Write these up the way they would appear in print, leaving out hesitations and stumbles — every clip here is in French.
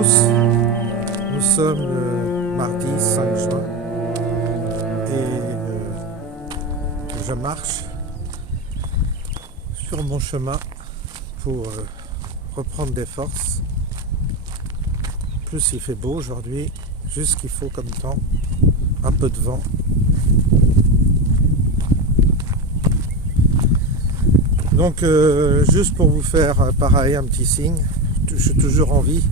tous, nous sommes le mardi 5 juin et je marche sur mon chemin pour reprendre des forces. Plus il fait beau aujourd'hui, juste ce qu'il faut comme temps, un peu de vent. Donc juste pour vous faire pareil un petit signe, je suis toujours en vie,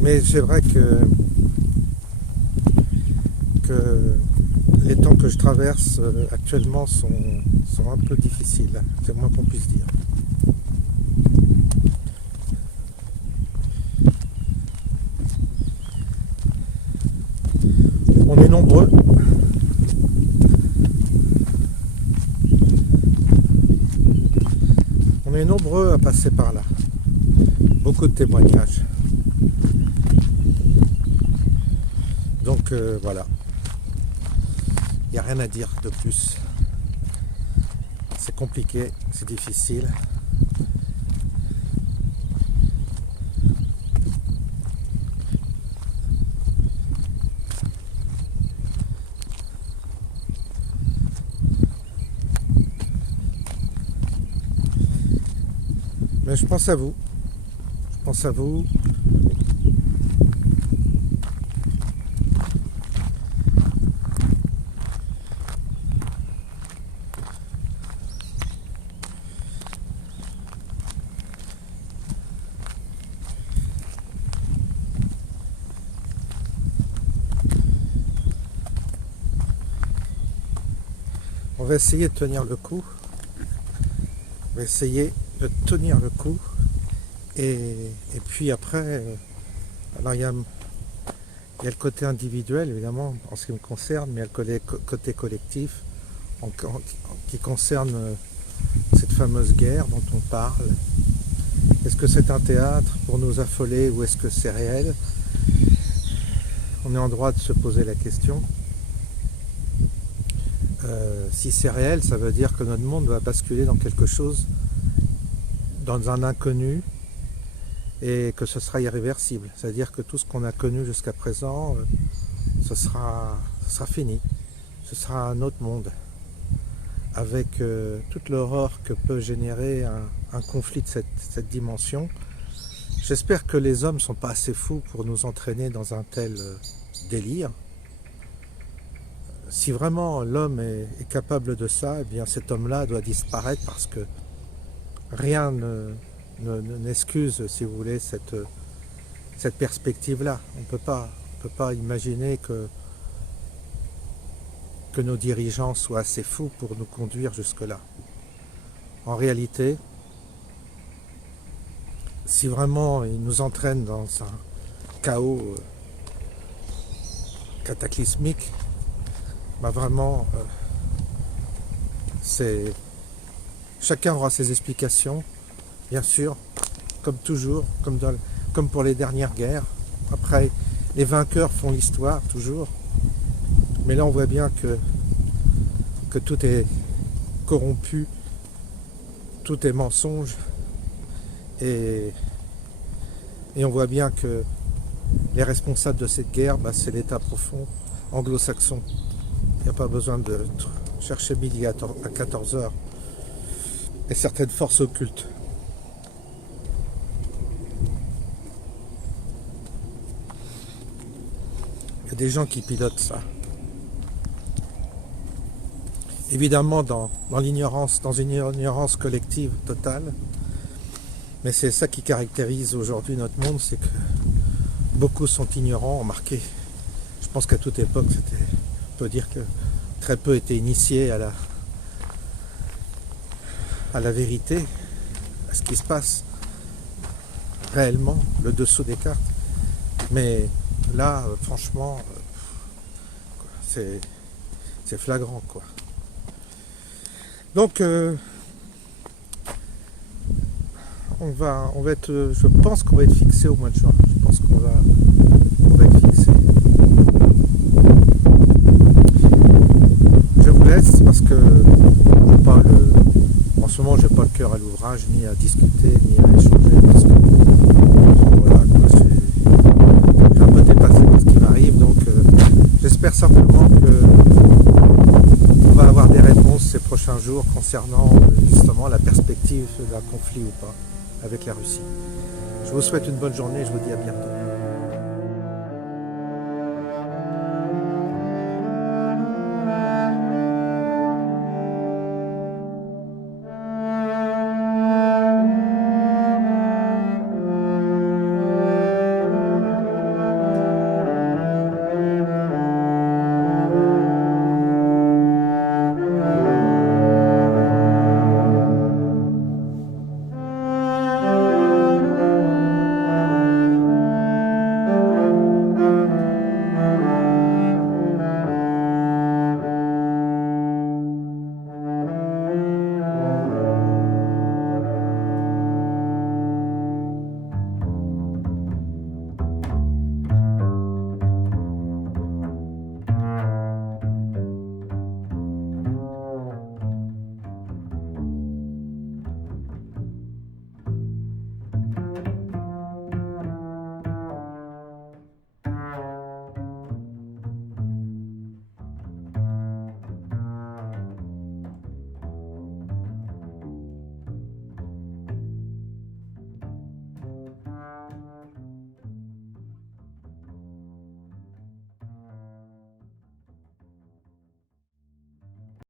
mais c'est vrai que les temps que je traverse actuellement sont un peu difficiles, c'est le moins qu'on puisse dire. On est nombreux. On est nombreux à passer par là. Beaucoup de témoignages. Donc voilà. Il n'y a rien à dire de plus. C'est compliqué, c'est difficile. Mais je pense à vous. Je pense à vous. On va essayer de tenir le coup. On va essayer de tenir le coup. Et puis après, alors il y a le côté individuel, évidemment, en ce qui me concerne, mais il y a le côté collectif, qui concerne cette fameuse guerre dont on parle. Est-ce que c'est un théâtre pour nous affoler ou est-ce que c'est réel? On est en droit de se poser la question. Si c'est réel, ça veut dire que notre monde va basculer dans quelque chose, dans un inconnu, et que ce sera irréversible. C'est-à-dire que tout ce qu'on a connu jusqu'à présent, ce sera fini. Ce sera un autre monde, avec toute l'horreur que peut générer un conflit de cette dimension. J'espère que les hommes ne sont pas assez fous pour nous entraîner dans un tel délire. Si vraiment l'homme est capable de ça, eh bien cet homme-là doit disparaître parce que rien n'excuse, si vous voulez, cette perspective-là. On ne peut pas imaginer que nos dirigeants soient assez fous pour nous conduire jusque-là. En réalité, si vraiment ils nous entraînent dans un chaos cataclysmique, bah vraiment, chacun aura ses explications, bien sûr, comme toujours, comme pour les dernières guerres. Après, les vainqueurs font l'histoire, toujours. Mais là, on voit bien que tout est corrompu, tout est mensonge. Et on voit bien que les responsables de cette guerre, bah, c'est l'État profond anglo-saxon. Il n'y a pas besoin de chercher midi à 14 heures. Et certaines forces occultes. Il y a des gens qui pilotent ça. Évidemment dans l'ignorance, dans une ignorance collective totale. Mais c'est ça qui caractérise aujourd'hui notre monde, c'est que beaucoup sont ignorants, remarquez. Je pense qu'à toute époque, on peut dire que très peu étaient initiés à la vérité, à ce qui se passe réellement, le dessous des cartes. Mais là, franchement, c'est flagrant, quoi. Donc, je pense qu'on va être fixé au mois de juin. Je pense qu'on va être fixé. Je vous laisse parce que en ce moment, j'ai pas le cœur à l'ouvrage, ni à discuter, ni à échanger, parce que J'espère simplement que on va avoir des réponses ces prochains jours concernant justement la perspective d'un conflit ou pas avec la Russie. Je vous souhaite une bonne journée et je vous dis à bientôt.